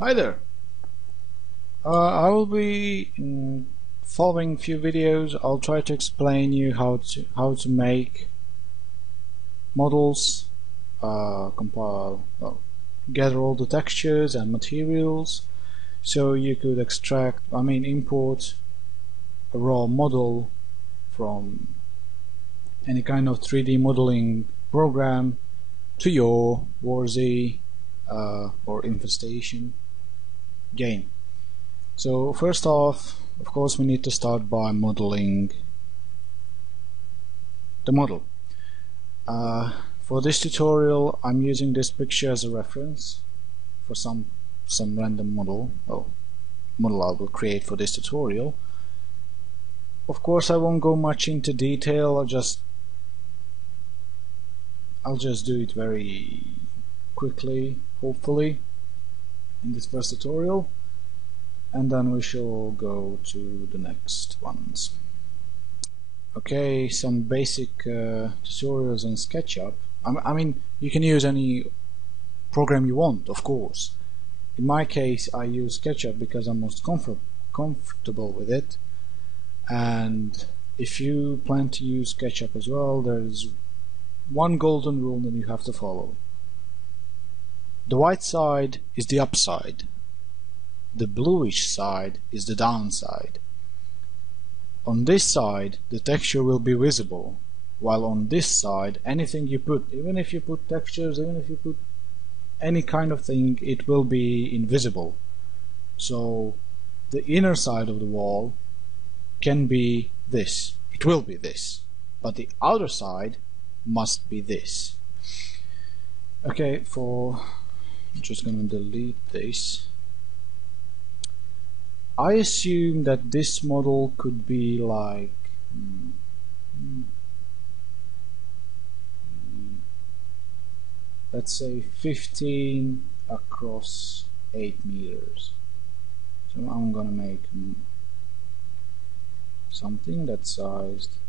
Hi there. I will be following few videos. I'll try to explain you how to make models, compile, gather all the textures and materials, so you could import a raw model from any kind of 3D modeling program to your Warzy or Infestation game. So first off, of course, we need to start by modeling the model. For this tutorial, I'm using this picture as a reference for some random model I will create for this tutorial. Of course, I won't go much into detail. I'll just do it very quickly, hopefully, in this first tutorial, and then we shall go to the next ones. Okay, some basic tutorials in SketchUp. I mean, you can use any program you want, of course. In my case, I use SketchUp because I'm most comfortable with it. And if you plan to use SketchUp as well, there's one golden rule that you have to follow. The white side is the upside. The bluish side is the downside. On this side, the texture will be visible, while on this side, anything you put, even if you put textures, even if you put any kind of thing, it will be invisible. So the inner side of the wall can be this. It will be this. But the outer side must be this. Okay, I'm just going to delete this. I assume that this model could be like let's say 15 across 8 meters. So I'm gonna make something that's sized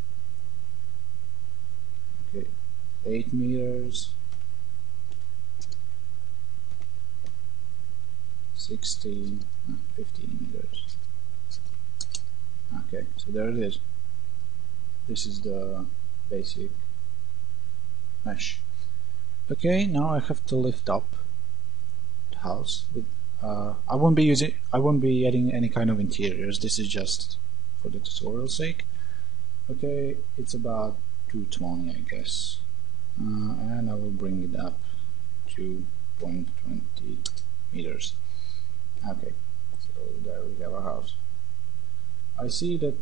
8 meters, 15 meters. Okay, so there it is. This is the basic mesh. Okay, now I have to lift up the house. I won't be adding any kind of interiors. This is just for the tutorial's sake. Okay, it's about 220, I guess, and I will bring it up to 0.20 meters. Okay, so there we have our house. I see that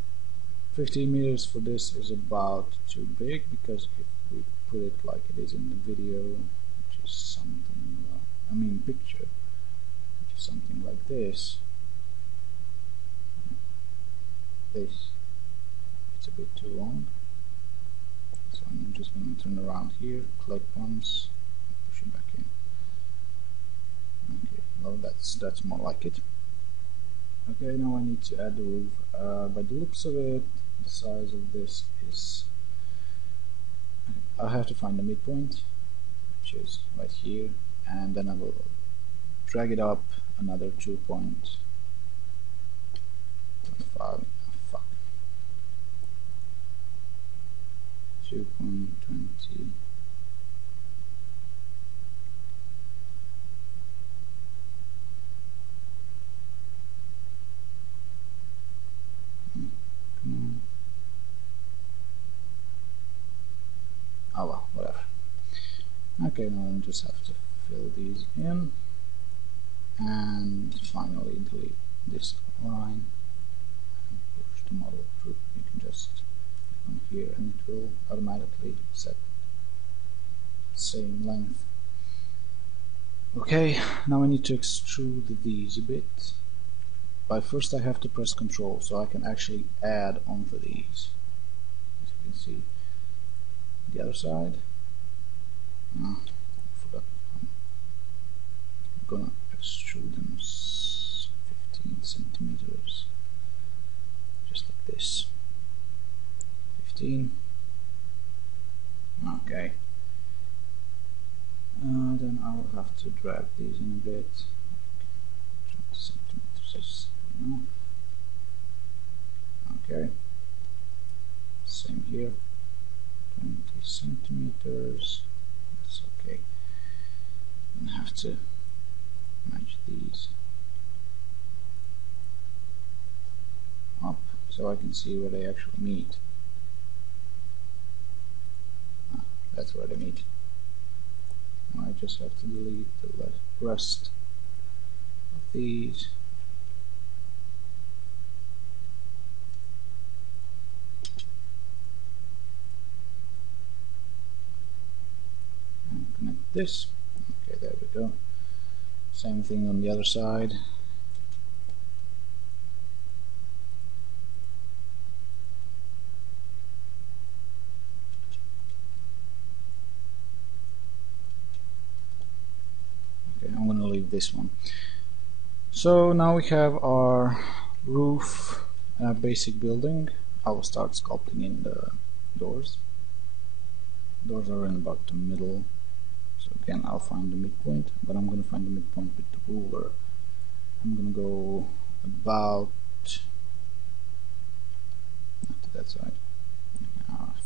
15 meters for this is about too big, because if we put it like it is in the video, which is something picture, which is something like this, it's a bit too long. So I'm just going to turn around here, click once, push it back in. Okay, well that's more like it. Okay, now I need to add the roof. By the looks of it, the size of this is, I have to find the midpoint, which is right here, and then I will drag it up another 2.5. Fuck. 2.20. Oh well, whatever. Okay, now I just have to fill these in, and finally delete this line and push the model through. You can just click on here and it will automatically set the same length. Okay, now I need to extrude these a bit. But first I have to press Ctrl so I can actually add onto these. As you can see, the other side. I forgot. I'm gonna extrude them 15 centimeters, just like this. 15. Okay. Then I'll have to drag these in a bit. to match these up so I can see where they actually meet. That's where they meet. I just have to delete the rest of these. And connect this. Okay, there we go. Same thing on the other side. I'm going to leave this one. So now we have our roof basic building. I will start sculpting in the doors. Doors are in about the middle. So again, I'll find the midpoint, but I'm going to find the midpoint with the ruler. I'm going to go about not to that side.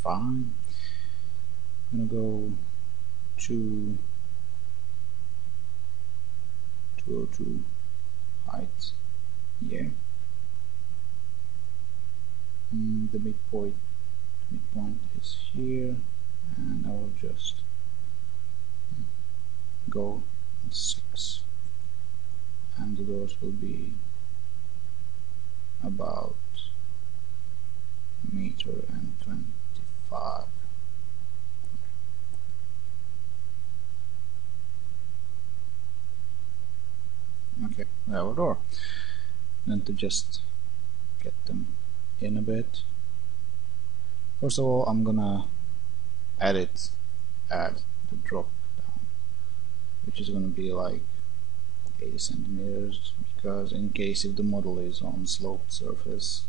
Fine. I'm going to go to 202 height here. The midpoint is here, and I will just go 6, and the doors will be about 1.25 meters. Okay, we have a door. Then to just get them in a bit. First of all, I'm gonna add the drop down, which is gonna be like 80 centimeters, because in case if the model is on sloped surface,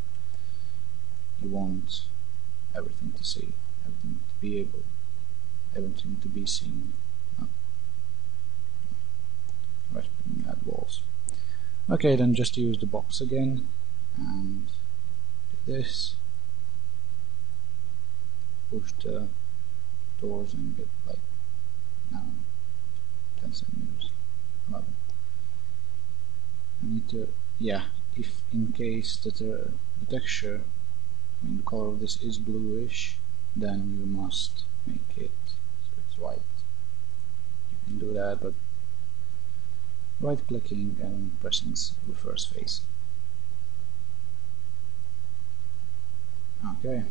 you want everything to see, everything to be seen. Right, add walls. Okay, then just use the box again and do this. Push the doors in a bit, like 10 centimeters. 11. I need to, yeah, if in case that the texture, I mean the color of this is bluish, then you must make it so it's white. You can do that, but right clicking and pressing reverse face. Okay.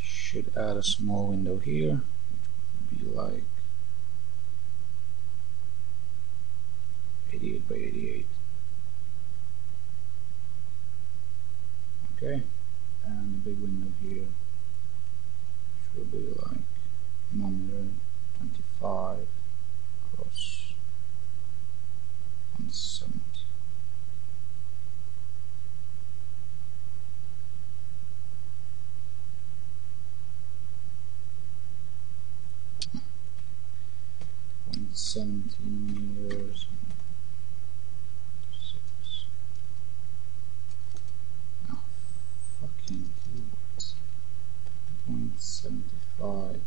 Should add a small window here, which would be like 88 by 88. Okay, and a big window here, which will be like 125 across 170. meters. 6. Oh, fucking keyboards. 0.75.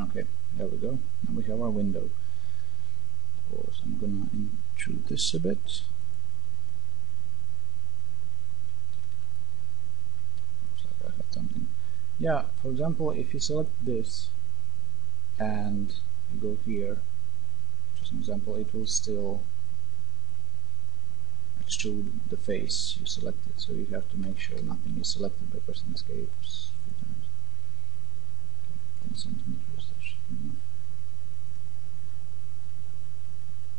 Okay, there we go. Now we have our window. Of course, I'm gonna intrude this a bit. Something. Yeah, for example, if you select this and you go here, just an example, it will still extrude the face you selected, so you have to make sure nothing is selected by pressing escape a few times. Okay, 10 centimeters, that should be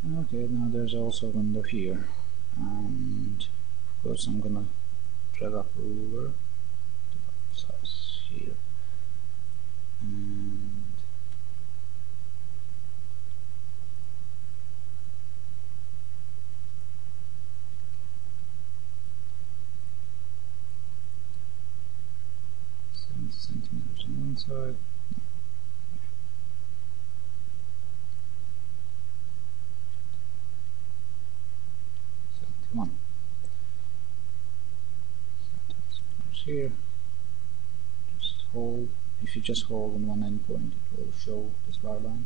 enough. Okay, now there's also a window here, and of course I'm gonna drag up a ruler size here, and centimeters on one side, 71. goes here. Just hold. If you just hold on one endpoint, it will show this guideline.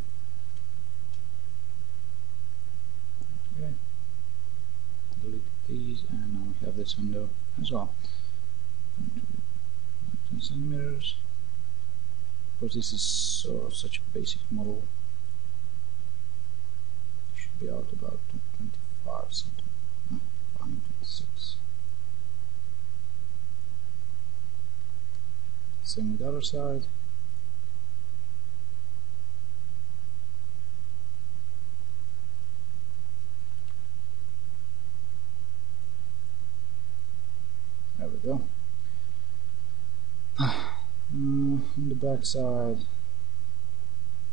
Okay. Delete these, and now we have this window as well. 10 centimeters. Of course, this is such a basic model. It should be out about 25 centimeters. 526. Same with the other side. There we go. On the back side,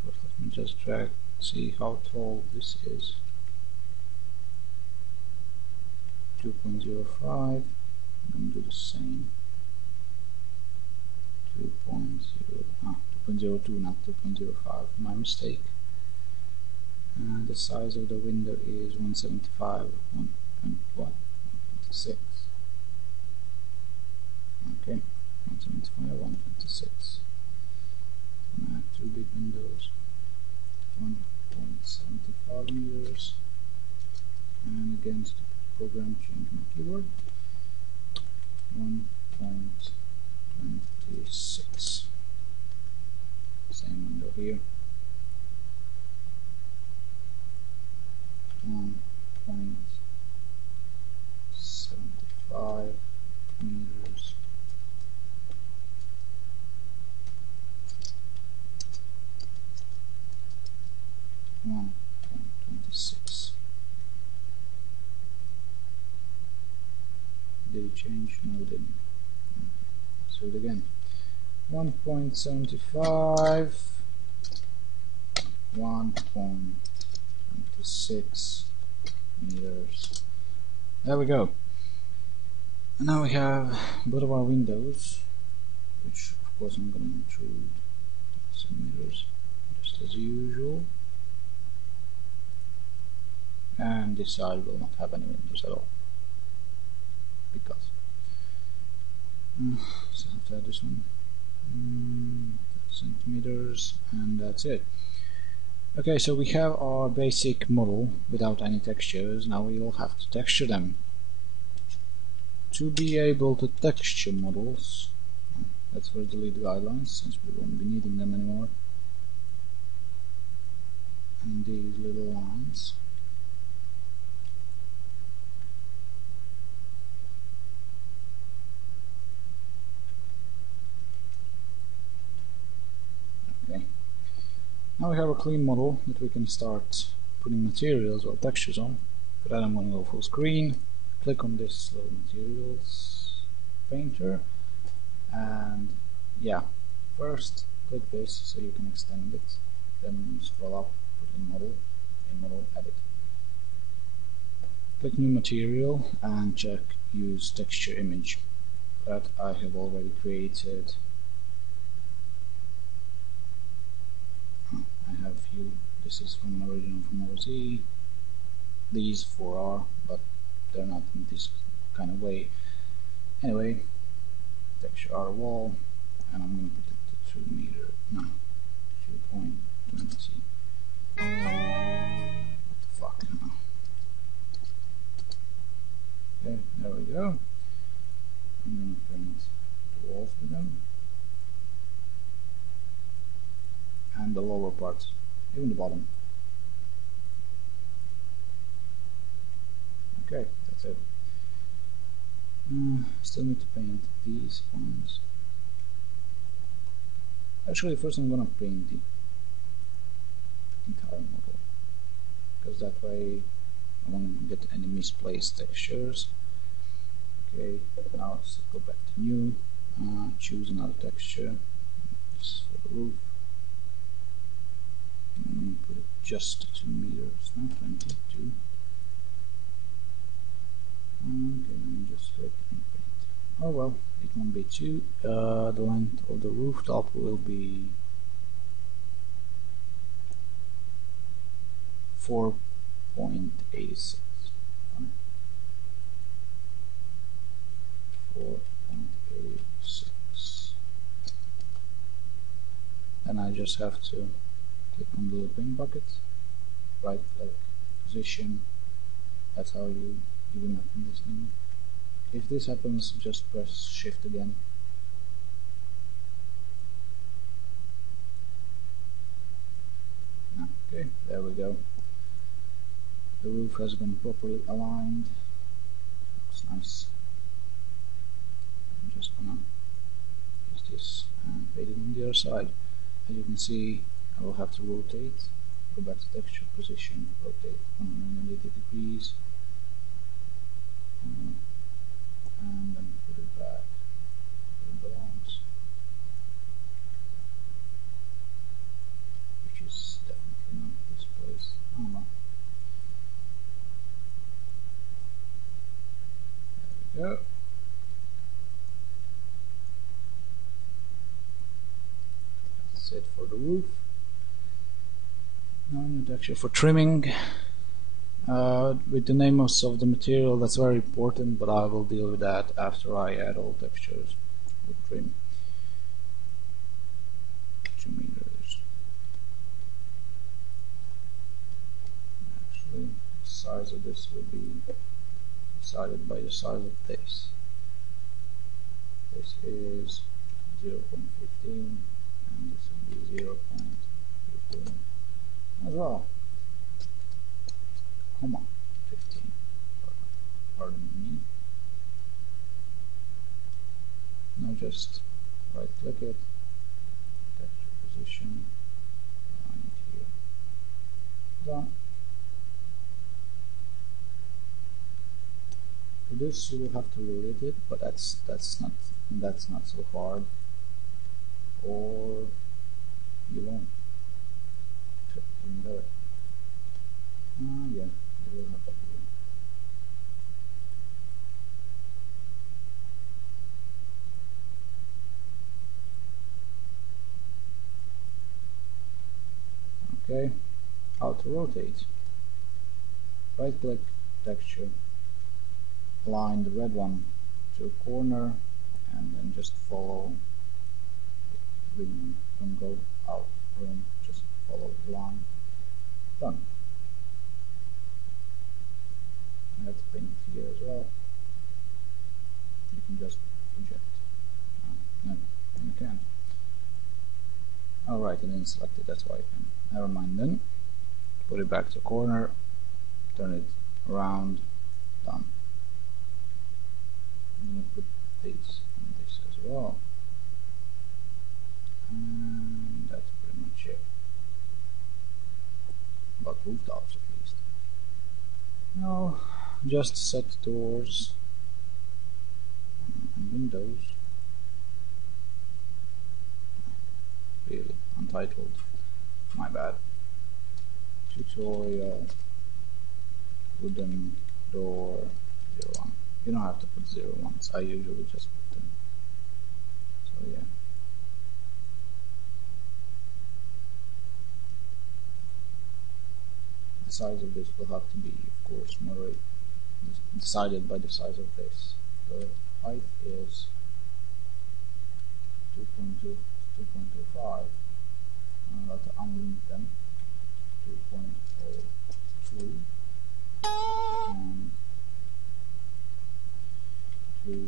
let me just drag, see how tall this is. 2.05. I'm going to do the same. 2.02, not 2.05. My mistake. And the size of the window is 175. 1.6. Okay, 175, 126. I have two big windows. 1.75 meters. And against the program, change my keyboard. 1.26. Same window here. 1.75 meters. One 26. Did it change? No, it didn't. Let's do it again. 1.75, 1.26 meters. There we go. And now we have both of our windows, which of course I'm going to intrude some meters, just as usual. And this side will not have any windows at all, because so I have to add this one. Centimeters, and that's it. Okay, so we have our basic model without any textures. Now we will have to texture them. To be able to texture models, let's first delete the guidelines since we won't be needing them anymore. And these little lines. Now we have a clean model that we can start putting materials or textures on. For that I'm going to go full screen, click on this little materials painter, and yeah, first click this so you can extend it, then scroll up, put in model, edit. Click new material and check use texture image. That I have already created. I have a few. This is from original from OZ. These 4 are, but they're not in this kind of way. Anyway, texture our wall, and I'm going to put it to 2 meter. No, 2.20. What the fuck? Okay, there we go. I'm going to paint the walls with them. And the lower parts, even the bottom. Okay, that's it. Still need to paint these ones. Actually, first I'm gonna paint the entire model, because that way I won't get any misplaced textures. Okay, now let's go back to new, choose another texture. This is for the roof. Put it just 2 meters, not 22. Okay, and just click and paint. Oh well, it won't be 2. The length of the rooftop will be 4.86. 4.86. I just have to click on the looping bucket, right click, position. That's how you map in this thing. If this happens, just press shift again. Okay, there we go. The roof has been properly aligned. Looks nice. I'm just gonna use this and fade it on the other side. As you can see, I will have to rotate. Go back to texture, position, rotate 180 degrees, and then put it back where it belongs, which is definitely not this place. Oh no. There we go. That's it for the roof. Now new texture for trimming. With the names of the material, that's very important, but I will deal with that after I add all textures with trim. 2 meters. Actually, the size of this will be decided by the size of this. This is 0.15 and this will be 0.15 as well. Come on, 15. Pardon me. Now just right click it, texture position, align it here. Done. For this you will have to rotate it, but that's not so hard. Or you won't. Even better. Yeah, you will have to do it. Okay, how to rotate. Right click, texture, align the red one to a corner, and then just follow. Don't go out, just follow the line. Done. I have to paint here as well. You can just project. No, you can't. Alright, I didn't select it, that's why I can. Never mind then. Put it back to the corner, turn it around, done. I'm going to put this and this as well. And that's pretty much it. About rooftops at least. Now, just set doors and windows. Really, untitled. My bad. Tutorial. Wooden door 01. You don't have to put 01s. I usually just put them. So yeah. The size of this will have to be, of course, moderate, decided by the size of this. The height is 2.2, 2.25. I'm going to unlink them. 2.02 and 2.02,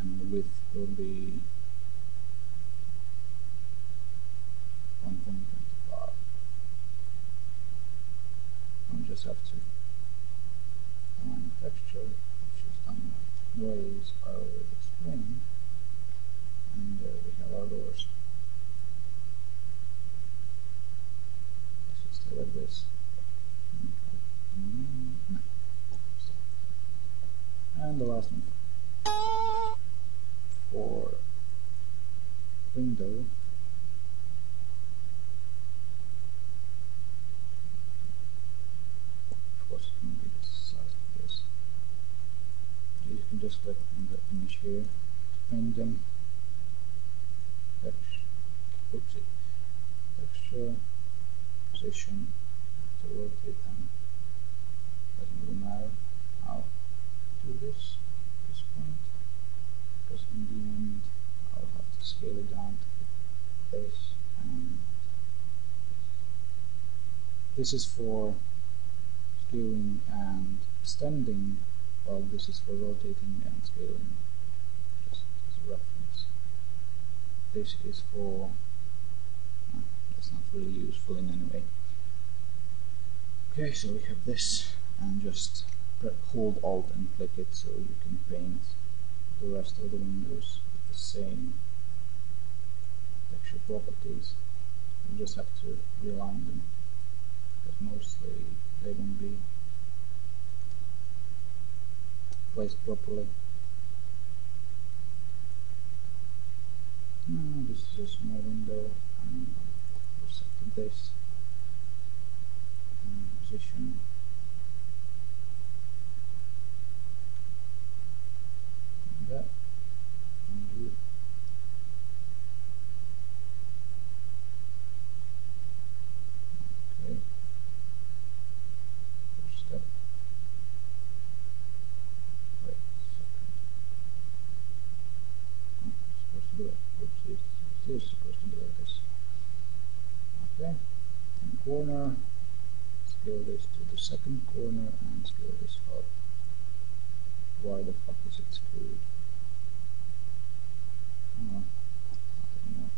and the width will be 1.25. I'll just have to align texture, which is done by ways I already explained, and there we have our doors. Let's just stay like this. No. And the last one for window. Of course, it's going to be the size of this. You can just click on the image here to paint them. Texture, position, to rotate them. Doesn't really matter how to do this at this point, because in the end I'll have to scale This is for skewing and extending, while this is for rotating and scaling, just as a reference. This is for, that's not really useful in any way. Okay, so we have this, and just hold Alt and click it so you can paint the rest of the windows with the same texture properties. You just have to realign them, because mostly they won't be placed properly. This is a small window, and I'll set to this position. That, undo. Okay. First step. Wait a second. Supposed to do it. Oopsies. It is supposed to be like this. Okay. In corner. Scale this to the second corner and scale this up. Why the fuck is it screwed? Oh, nothing more.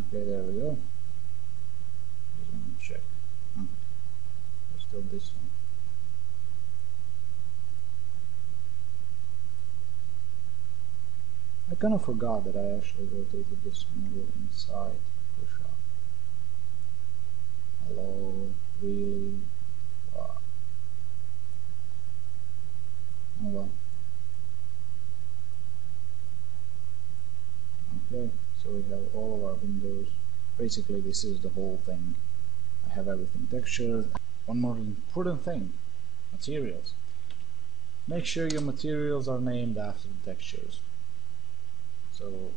Okay, there we go. Just want to check. There's still this one. I kind of forgot that I actually rotated this model inside Photoshop. Hello, really? Wow. Oh well. Okay, so we have all of our windows. Basically, this is the whole thing. I have everything textured. One more important thing: materials. Make sure your materials are named after the textures. So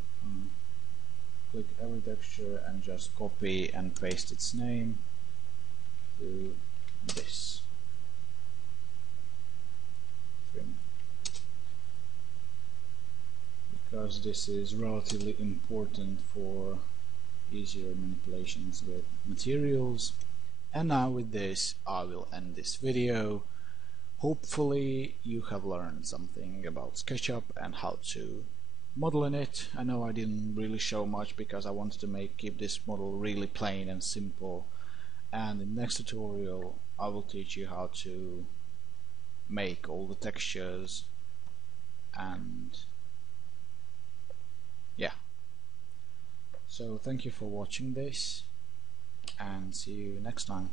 click every texture and just copy and paste its name to this. Trim. Because this is relatively important for easier manipulations with materials. And now with this I will end this video. Hopefully you have learned something about SketchUp and how to model in it. I know I didn't really show much because I wanted to keep this model really plain and simple, and in the next tutorial I will teach you how to make all the textures, and yeah. So thank you for watching this, and see you next time.